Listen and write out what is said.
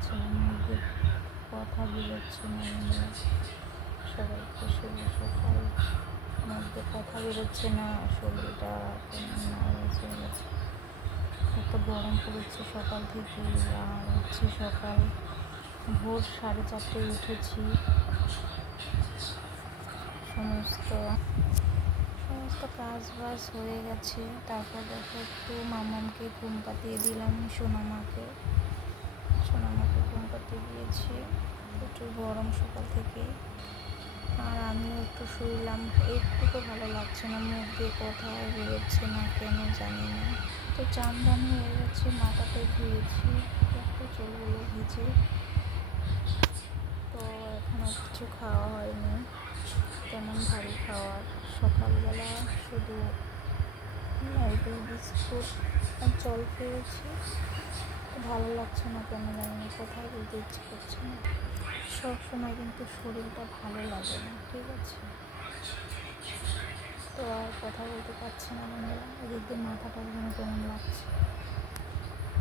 পারছি না, মুখে কথা বেরোচ্ছে না। বন্ধুরা সবাইকে শুভ সকাল। মধ্যে কথা বেরোচ্ছে না, শরীরটা কেমন নার্ভাস হয়ে গেছে। এত গরম পড়েছে সকাল থেকে। আর হচ্ছে সকাল ভোর 4:30টায় উঠেছি। সমস্ত কাজ বাজ হয়ে গেছে। তারপর দেখো একটু মামামকে ঘুম পাতিয়ে দিলাম, সোনামাকে ঘুম পাতিয়ে দিয়েছি। প্রচুর গরম সকাল থেকেই। আর আমিও একটু শুইলাম। একটুকু ভালো লাগছে না, মুখ দিয়ে কথা বেরোচ্ছে না, কেন জানি না। তো চান দান হয়ে গেছে, মাথাটা ধুয়েছি, একটু চুলগুলো ভিজে। তো এখনও কিছু খাওয়া হয়নি, তেমন ভারী খাওয়ার। সকালবেলা শুধু নারকেল বিস্কুট আর জল খেয়েছি। ভালো লাগছে না, কেন জানি না, কোথায় বলতে ইচ্ছে করছে না। সবসময় কিন্তু শরীরটা ভালো লাগে না, ঠিক আছে? তো আর কথা বলতে পারছি না বন্ধুরা। এদিক দিয়ে মাথাটা যেন কেমন লাগছে।